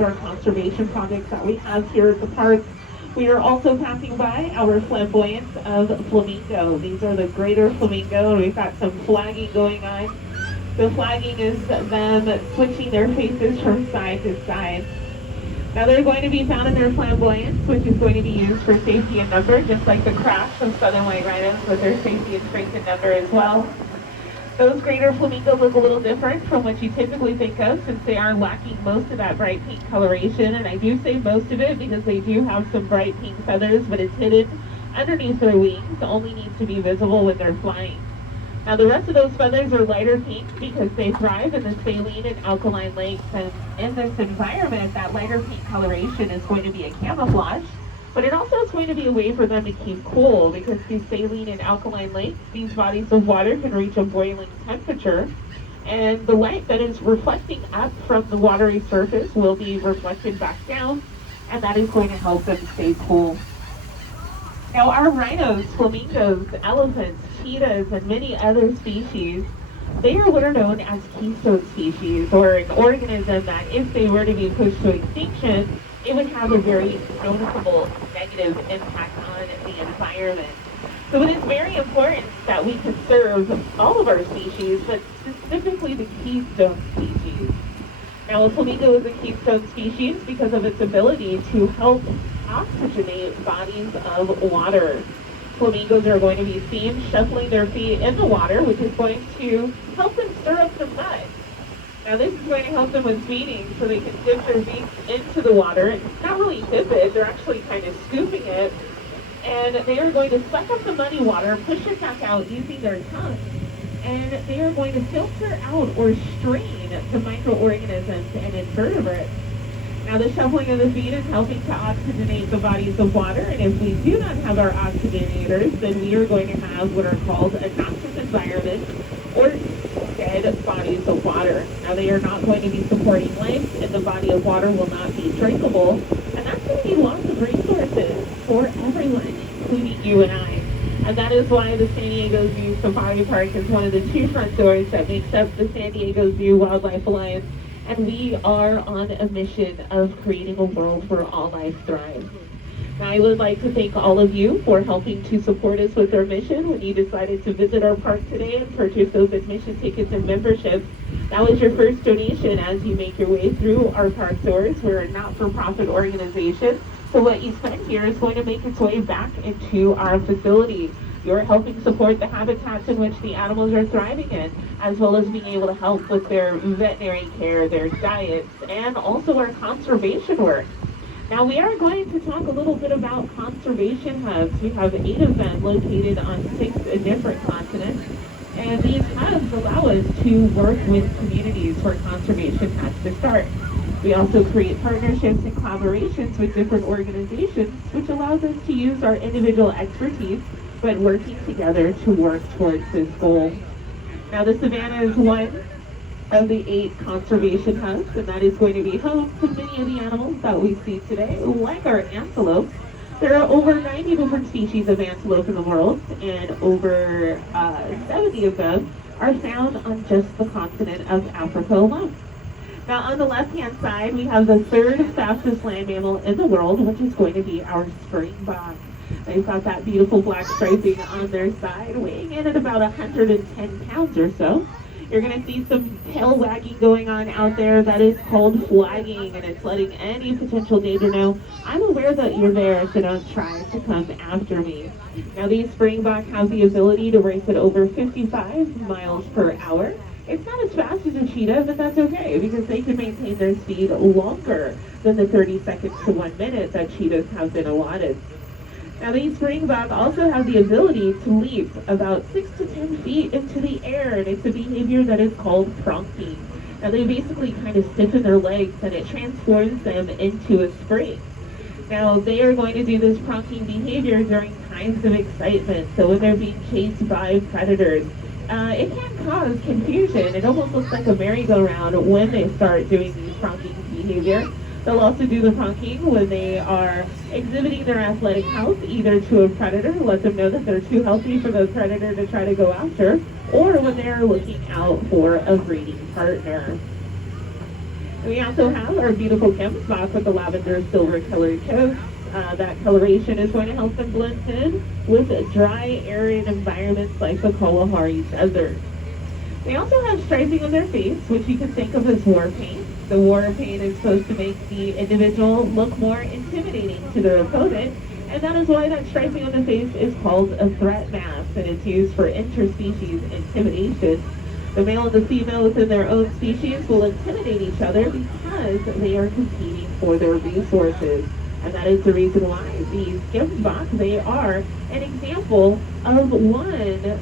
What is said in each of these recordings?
our conservation projects that we have here at the park. We are also passing by our flamboyance of flamingo. These are the greater flamingo, and we've got some flagging going on. The flagging is them switching their faces from side to side. Now they're going to be found in their flamboyance, which is going to be used for safety in number, just like the crash of southern white rhinos with their safety and strength in number as well. Those greater flamingos look a little different from what you typically think of, since they are lacking most of that bright pink coloration. And I do say most of it because they do have some bright pink feathers, but it's hidden underneath their wings. It only needs to be visible when they're flying. Now the rest of those feathers are lighter pink because they thrive in the saline and alkaline lakes. And in this environment, that lighter pink coloration is going to be a camouflage. But it also is going to be a way for them to keep cool, because these saline and alkaline lakes, these bodies of water can reach a boiling temperature, and the light that is reflecting up from the watery surface will be reflected back down, and that is going to help them stay cool. Now our rhinos, flamingos, elephants, cheetahs, and many other species, they are what are known as keystone species, or an organism that if they were to be pushed to extinction, it would have a very noticeable negative impact on the environment. So it is very important that we conserve all of our species, but specifically the keystone species. Now a flamingo is a keystone species because of its ability to help oxygenate bodies of water. Flamingos are going to be seen shuffling their feet in the water, which is going to help them stir up the mud. Now this is going to help them with feeding, so they can dip their beaks into the water. It's not really dip it, they're actually kind of scooping it. And they are going to suck up the muddy water, push it back out using their tongue. And they are going to filter out or strain the microorganisms and invertebrates. Now the shuffling of the feet is helping to oxygenate the bodies of water, and if we do not have our oxygenators, then we are going to have what are called a noxious environment, or dead bodies of water. Now they are not going to be supporting life, and the body of water will not be drinkable, and that's going to be lots of resources for everyone, including you and I. And that is why the San Diego Zoo Safari Park is one of the two front doors that makes up the San Diego Zoo Wildlife Alliance. And we are on a mission of creating a world where all life thrives. Now, I would like to thank all of you for helping to support us with our mission when you decided to visit our park today and purchase those admission tickets and memberships. That was your first donation as you make your way through our park doors. We're a not-for-profit organization, so what you spend here is going to make its way back into our facility. You're helping support the habitats in which the animals are thriving in, as well as being able to help with their veterinary care, their diets, and also our conservation work. Now we are going to talk a little bit about conservation hubs. We have 8 of them located on 6 different continents, and these hubs allow us to work with communities where conservation has to start. We also create partnerships and collaborations with different organizations, which allows us to use our individual expertise but working together to work towards this goal. Now the Savannah is one of the 8 conservation hubs, and that is going to be home to many of the animals that we see today, like our antelope. There are over 90 different species of antelope in the world, and over 70 of them are found on just the continent of Africa alone. Now on the left-hand side, we have the 3rd fastest land mammal in the world, which is going to be our springbok. They've got that beautiful black striping on their side, weighing in at about 110 pounds or so. You're going to see some tail wagging going on out there. That is called flagging, and it's letting any potential danger know, I'm aware that you're there, so don't try to come after me. Now these springbok have the ability to race at over 55 miles per hour. It's not as fast as a cheetah, but that's okay, because they can maintain their speed longer than the 30 seconds to 1 minute that cheetahs have been allotted. Now these springbok also have the ability to leap about 6 to 10 feet into the air, and it's a behavior that is called pronking. Now they basically kind of stiffen their legs, and it transforms them into a spring. Now they are going to do this pronking behavior during times of excitement, so when they're being chased by predators. It can cause confusion. It almost looks like a merry-go-round when they start doing these pronking behavior. They'll also do the pronking when they are exhibiting their athletic health, either to a predator, let them know that they're too healthy for the predator to try to go after, or when they're looking out for a breeding partner. We also have our beautiful Gemsbok with the lavender silver colored coat. That coloration is going to help them blend in with dry, arid environments like the Kalahari Desert. They also have striping on their face, which you can think of as war paint. The war paint is supposed to make the individual look more intimidating to their opponent, and that is why that striping on the face is called a threat mask, and it's used for interspecies intimidation. The male and the female within their own species will intimidate each other because they are competing for their resources. And that is the reason why these Gemsbok, they are an example of one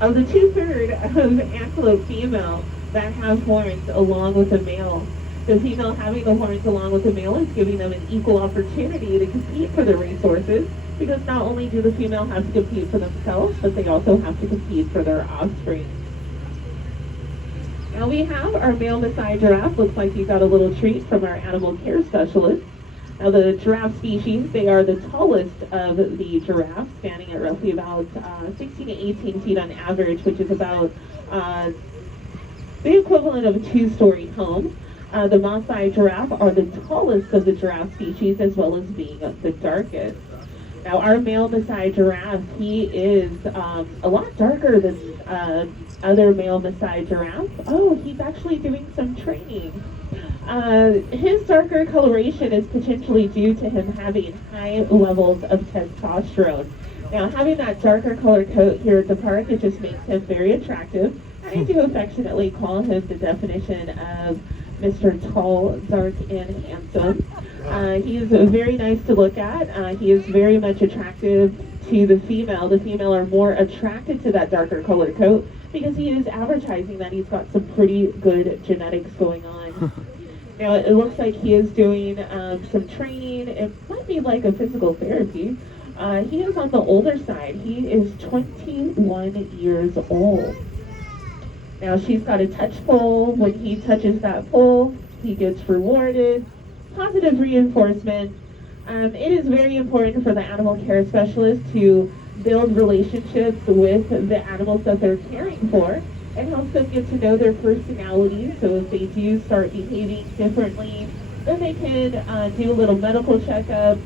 of the 2/3 of antelope female that have horns along with the male. The female having the horns along with the male is giving them an equal opportunity to compete for the resources, because not only do the female have to compete for themselves, but they also have to compete for their offspring. Now we have our male Maasai giraffe. Looks like he got a little treat from our animal care specialist. Now the giraffe species, they are the tallest of the giraffes, standing at roughly about 16 to 18 feet on average, which is about the equivalent of a 2-story home. The Maasai giraffe are the tallest of the giraffe species, as well as being the darkest. Now our male Maasai giraffe, he is a lot darker than other male Maasai giraffes. Oh, he's actually doing some training. His darker coloration is potentially due to him having high levels of testosterone. Now, having that darker color coat here at the park, it just makes him very attractive. I do affectionately call him the definition of Mr. Tall, Dark, and Handsome. He is very nice to look at. He is very much attractive to the female. The female are more attracted to that darker color coat because he is advertising that he's got some pretty good genetics going on. Now, it looks like he is doing some training. It might be like a physical therapy. He is on the older side. He is 21 years old. Now, she's got a touch pole. When he touches that pole, he gets rewarded. Positive reinforcement. It is very important for the animal care specialist to build relationships with the animals that they're caring for. It helps them get to know their personalities, so if they do start behaving differently, then they can do a little medical checkup.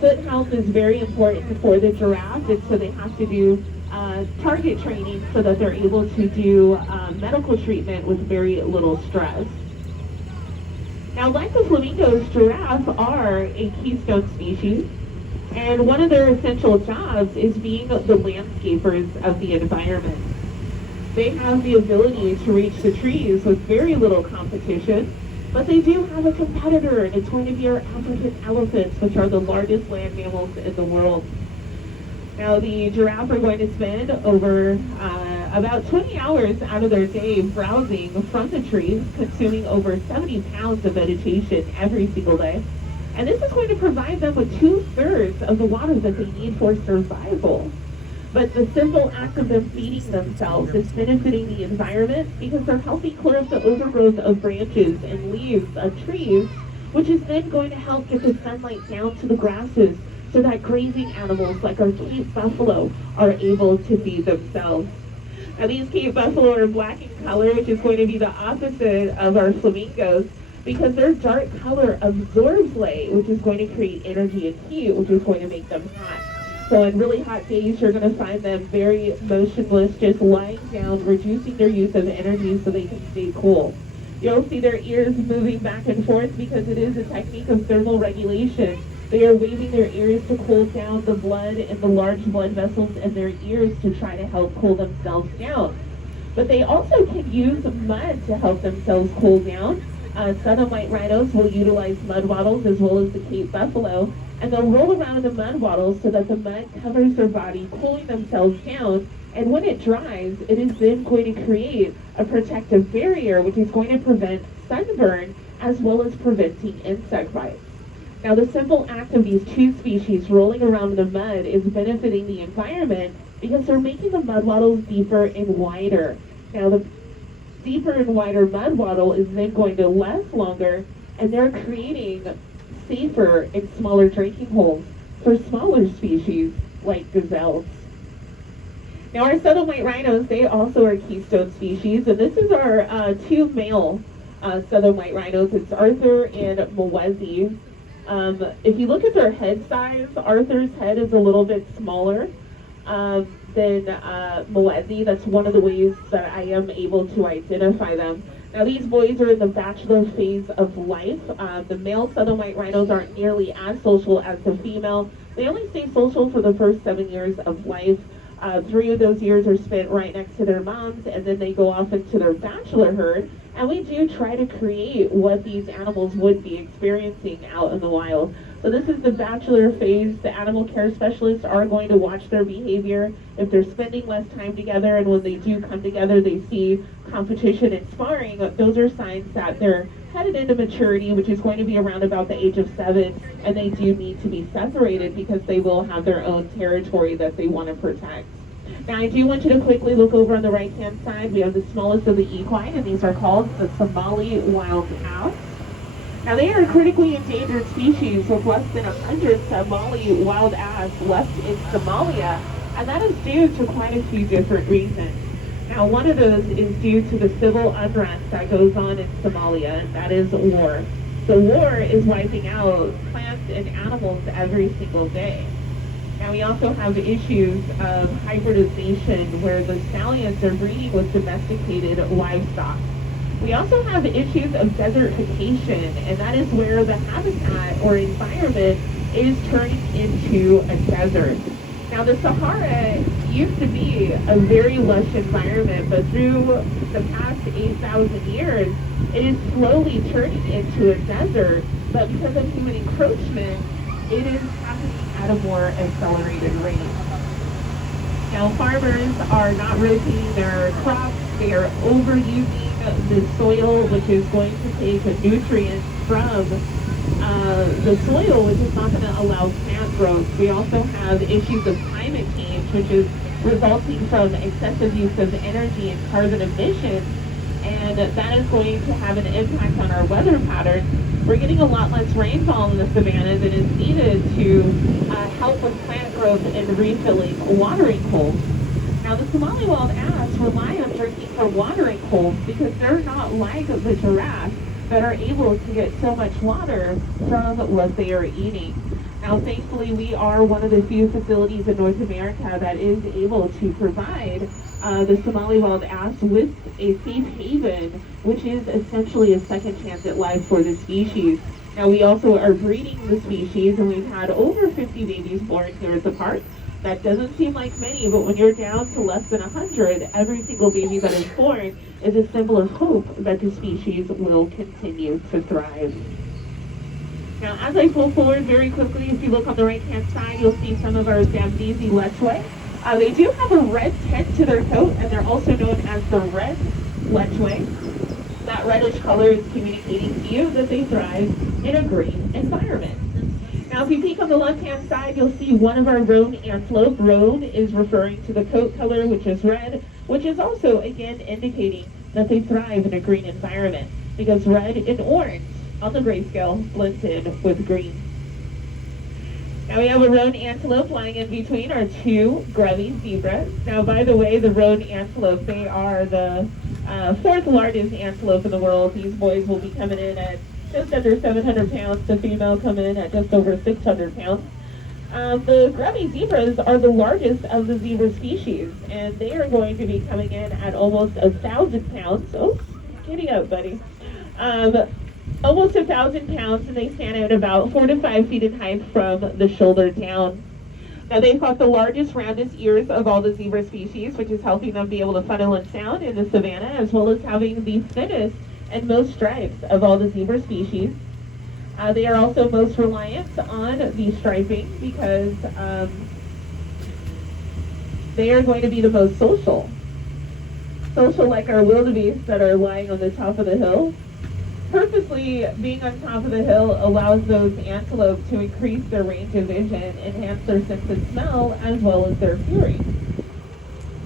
Foot health is very important for the giraffe, and so they have to do target training so that they're able to do medical treatment with very little stress. Now, like the flamingos, giraffes are a keystone species, and one of their essential jobs is being the landscapers of the environment. They have the ability to reach the trees with very little competition, but they do have a competitor, and it's going to be our African elephants, which are the largest land mammals in the world. Now, the giraffe are going to spend over about 20 hours out of their day browsing from the trees, consuming over 70 pounds of vegetation every single day. And this is going to provide them with 2/3 of the water that they need for survival. But the simple act of them feeding themselves is benefiting the environment because they're helping clear up the overgrowth of branches and leaves of trees, which is then going to help get the sunlight down to the grasses so that grazing animals like our Cape buffalo are able to feed themselves. Now, these Cape buffalo are black in color, which is going to be the opposite of our flamingos, because their dark color absorbs light, which is going to create energy and heat, which is going to make them hot. So in really hot days, you're going to find them very motionless, just lying down, reducing their use of energy so they can stay cool. You'll see their ears moving back and forth because it is a technique of thermal regulation. They are waving their ears to cool down the blood in the large blood vessels in their ears to try to help cool themselves down. But they also can use mud to help themselves cool down. Southern white rhinos will utilize mud wattles as well as the Cape buffalo, and they'll roll around in the mud wattles so that the mud covers their body, cooling themselves down. And when it dries, it is then going to create a protective barrier, which is going to prevent sunburn as well as preventing insect bites. Now, the simple act of these two species rolling around in the mud is benefiting the environment because they're making the mud wattles deeper and wider. Now, the deeper and wider mud wattle is then going to last longer, and they're creating safer and smaller drinking holes for smaller species like gazelles. Now, our southern white rhinos, they also are keystone species, and this is our two male southern white rhinos. It's Arthur and Mwezi. If you look at their head size, Arthur's head is a little bit smaller than Mwezi. That's one of the ways that I am able to identify them. Now these boys are in the bachelor phase of life. The male southern white rhinos aren't nearly as social as the female. They only stay social for the first 7 years of life. 3 of those years are spent right next to their moms, and then they go off into their bachelor herd. And we do try to create what these animals would be experiencing out in the wild. So this is the bachelor phase. The animal care specialists are going to watch their behavior. If they're spending less time together, and when they do come together, they see competition and sparring, those are signs that they're headed into maturity, which is going to be around about the age of 7, and they do need to be separated because they will have their own territory that they want to protect. Now I do want you to quickly look over on the right hand side. We have the smallest of the equine, and these are called the Somali wild ass. Now they are a critically endangered species with less than 100 Somali wild ass left in Somalia, and that is due to quite a few different reasons. Now, one of those is due to the civil unrest that goes on in Somalia, and that is war. The war is wiping out plants and animals every single day. Now, we also have issues of hybridization where the stallions are breeding with domesticated livestock. We also have issues of desertification, and that is where the habitat or environment is turning into a desert. Now, the Sahara used to be a very lush environment, but through the past 8,000 years, it is slowly turning into a desert. But because of human encroachment, it is happening at a more accelerated rate. Now, farmers are not rotating their crops. They are overusing the soil, which is going to take nutrients from the soil, which is not going to allow plant growth. We also have issues of climate change, which is resulting from excessive use of energy and carbon emissions, and that is going to have an impact on our weather patterns. We're getting a lot less rainfall in the savanna than is needed to help with plant growth and refilling watering holes. Now, the Somali wild ass rely on drinking from watering holes because they're not like the giraffe that are able to get so much water from what they are eating. Now, thankfully, we are one of the few facilities in North America that is able to provide the Somali wild ass with a safe haven, which is essentially a second chance at life for the species. Now, we also are breeding the species, and we've had over 50 babies born here at the park. That doesn't seem like many, but when you're down to less than 100, every single baby that is born is a symbol of hope that the species will continue to thrive. Now, as I pull forward very quickly, if you look on the right-hand side, you'll see some of our Zambezi Lechwe. They do have a red tint to their coat, and they're also known as the red Lechwe. That reddish color is communicating to you that they thrive in a green environment. Now, if you peek on the left-hand side, you'll see one of our roan antelope. Roan is referring to the coat color, which is red, which is also, again, indicating that they thrive in a green environment, because red and orange on the grayscale blends in with green. Now we have a roan antelope lying in between our two grevy zebras. Now, by the way, the roan antelope, they are the fourth largest antelope in the world. These boys will be coming in at just under 700 pounds. The female coming in at just over 600 pounds. The grevy zebras are the largest of the zebra species, and they are going to be coming in at almost 1,000 pounds. Oh, giddy up, buddy. Almost 1,000 pounds, and they stand out about 4 to 5 feet in height from the shoulder down. Now, they've got the largest, roundest ears of all the zebra species, which is helping them be able to funnel in sound in the savanna, as well as having the thinnest and most stripes of all the zebra species. They are also most reliant on the striping because they are going to be the most social. Social like our wildebeest that are lying on the top of the hill. Purposely being on top of the hill allows those antelope to increase their range of vision, enhance their sense of smell, as well as their hearing.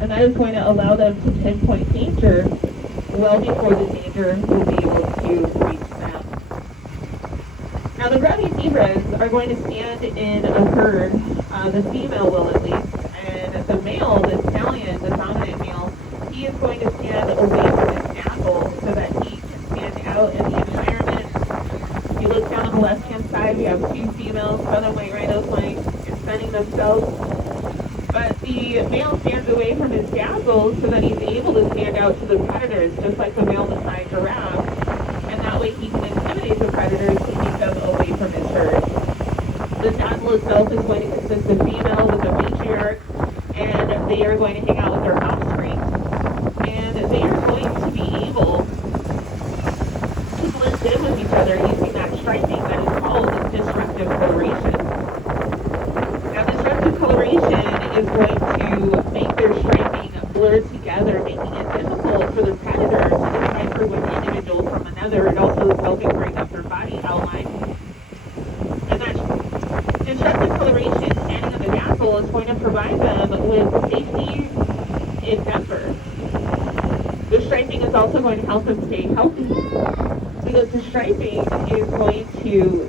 And that is going to allow them to pinpoint danger well before the danger will be able to reach them. Now, the grevy zebras are going to stand in a herd, the female will at least, and the male, the stallion, the dominant male, he is going to stand away from his apple so that he can stand out have two female southern white rhinos lying and sunning themselves. But the male stands away from his dazzle so that he's able to stand out to the predators, just like the male beside giraffe. And that way he can intimidate the predators to keep them away from his herd. The dazzle itself is going to consist of female with a matriarch, and they are going to hang out with their offspring. And they are going to be able to blend in with each other using that striping that is called disruptive coloration. Now, disruptive coloration is going to make their striping blur together, making it difficult for the predator to decipher one individual from another. It also is helping break up their body outline. And that disruptive coloration standing on the dazzle is going to provide them with safety in number. The striping is also going to help them stay healthy, because the striping is going to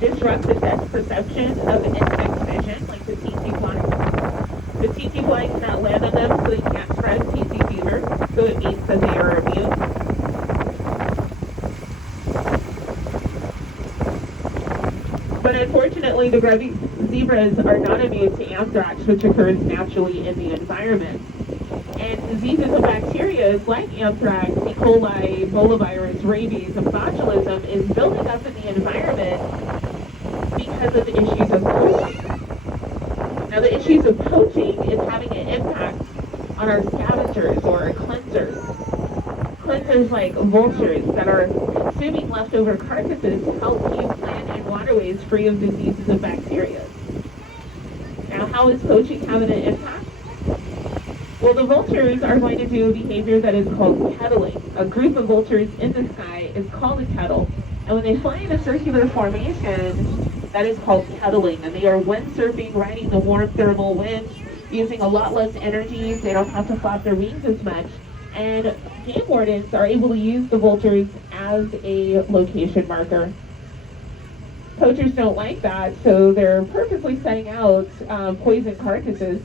disrupt the depth perception of insect vision, like the tsetse fly. The tsetse fly cannot land on them, so they can't spread tsetse fever, so it means that they are immune. But unfortunately, the grubby zebras are not immune to anthrax, which occurs naturally in the environment. And diseases of bacteria like anthrax, E. coli, Ebola, rabies, and botulism is building up in the environment because of the issues of poaching. Now, the issues of poaching is having an impact on our scavengers or our cleansers. Cleansers like vultures that are consuming leftover carcasses to help keep land and waterways free of diseases and bacteria. Now, how is poaching having an impact? Well, the vultures are going to do a behavior that is called kettling. A group of vultures in the sky is called a kettle. And when they fly in a circular formation, that is called kettling. And they are windsurfing, riding the warm thermal winds, using a lot less energy. They don't have to flap their wings as much. And game wardens are able to use the vultures as a location marker. Poachers don't like that, so they're purposely setting out poison carcasses.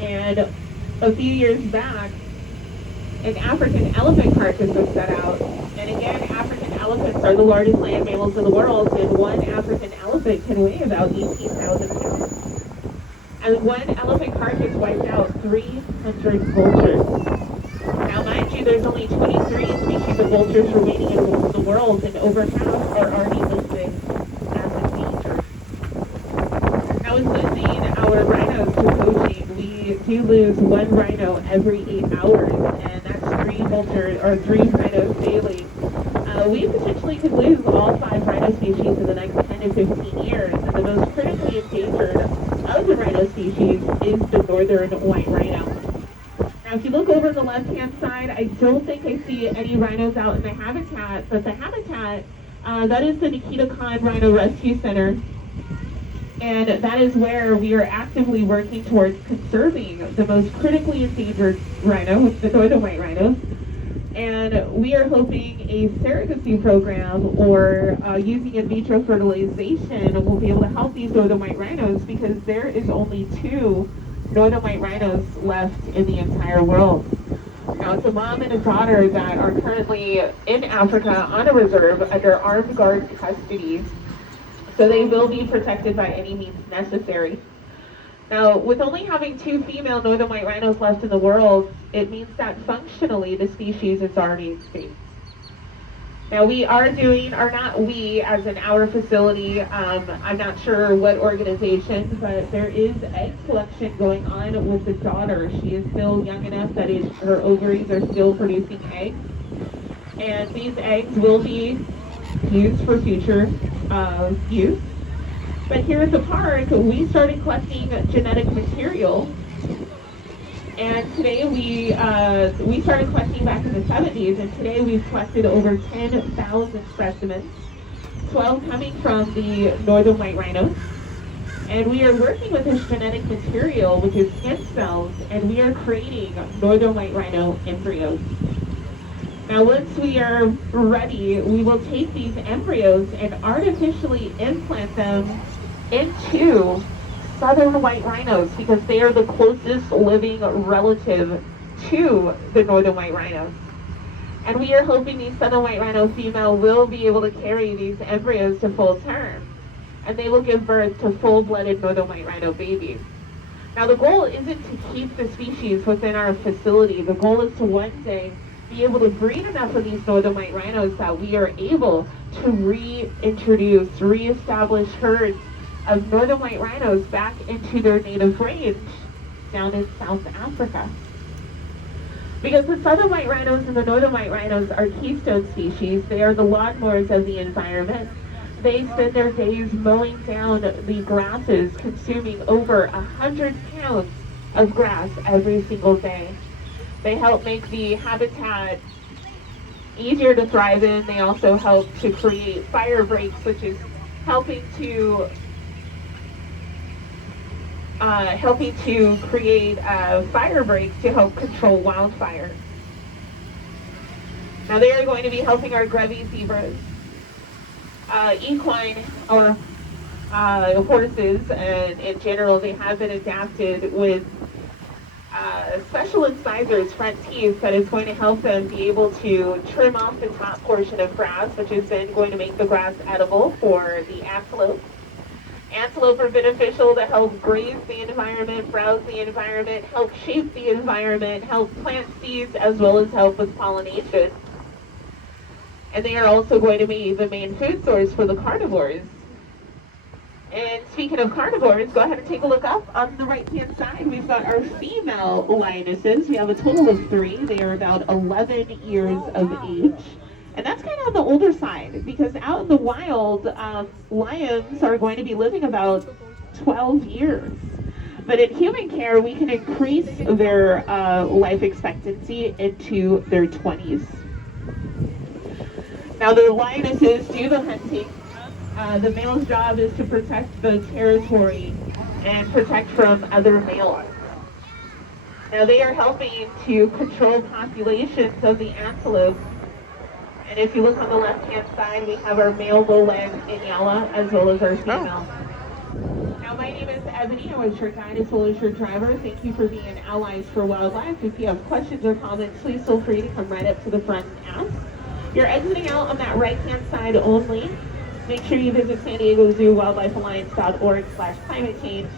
And a few years back, an African elephant carcass was set out. And again, African elephants are the largest land mammals in the world, and one African elephant can weigh about 18,000 pounds. And one elephant carcass wiped out 300 vultures. Now, mind you, there's only 23 species of vultures remaining in the world, and over half are already listed as endangered. Now, in losing our rhinos to poaching, we do lose one rhino every 8 hours, and that's 3 rhinos daily. We potentially could lose all 5 rhino species in the next 10 to 15 years, and the most critically endangered of the rhino species is the northern white rhino. Now, if you look over the left-hand side, I don't think I see any rhinos out in the habitat, but the habitat, that is the Nikita Khan Rhino Rescue Center. And that is where we are actively working towards conserving the most critically endangered rhino, which is the northern white rhinos. And we are hoping a surrogacy program or using in vitro fertilization will be able to help these northern white rhinos, because there is only 2 northern white rhinos left in the entire world. Now, it's a mom and a daughter that are currently in Africa on a reserve under armed guard custody. So they will be protected by any means necessary. Now, with only having 2 female northern white rhinos left in the world, it means that functionally the species is already extinct. Now, we are doing, or not we, as in our facility, I'm not sure what organization, but there is egg collection going on with the daughter. She is still young enough that her ovaries are still producing eggs. And these eggs will be used for future use. But here at the park, we started collecting genetic material, and today we started collecting back in the 70s, and today we've collected over 10,000 specimens, 12 coming from the northern white rhinos. And we are working with this genetic material, which is skin cells, and we are creating northern white rhino embryos. Now, once we are ready, we will take these embryos and artificially implant them into southern white rhinos, because they are the closest living relative to the northern white rhinos. And we are hoping the southern white rhino female will be able to carry these embryos to full term, and they will give birth to full-blooded northern white rhino babies. Now the goal isn't to keep the species within our facility. The goal is to one day be able to breed enough of these northern white rhinos that we are able to reestablish herds of northern white rhinos back into their native range down in South Africa. Because the southern white rhinos and the northern white rhinos are keystone species. They are the lawnmowers of the environment. They spend their days mowing down the grasses, consuming over 100 pounds of grass every single day. They help make the habitat easier to thrive in. They also help to create fire breaks, which is helping to create fire breaks to help control wildfires. Now they are going to be helping our Grevy zebras, equine or horses, and in general they have been adapted with special incisors, front teeth, that is going to help them be able to trim off the top portion of grass, which is then going to make the grass edible for the antelope. Antelope are beneficial to help graze the environment, browse the environment, help shape the environment, help plant seeds, as well as help with pollination. And they are also going to be the main food source for the carnivores. And speaking of carnivores, go ahead and take a look up on the right-hand side. We've got our female lionesses. We have a total of 3. They are about 11 years of age. And that's kind of on the older side, because out in the wild, lions are going to be living about 12 years. But in human care, we can increase their life expectancy into their 20s. Now the lionesses do the hunting. The male's job is to protect the territory and protect from other males. Now they are helping to control populations of the antelope. And if you look on the left-hand side, we have our male lowland Inyala as well as our female. Now my name is Ebony. I was your guide as well as your driver. Thank you for being allies for wildlife. If you have questions or comments, please feel free to come right up to the front and ask. You're exiting out on that right-hand side only. Make sure you visit San Diego Zoo, wildlifealliance.org/climate change.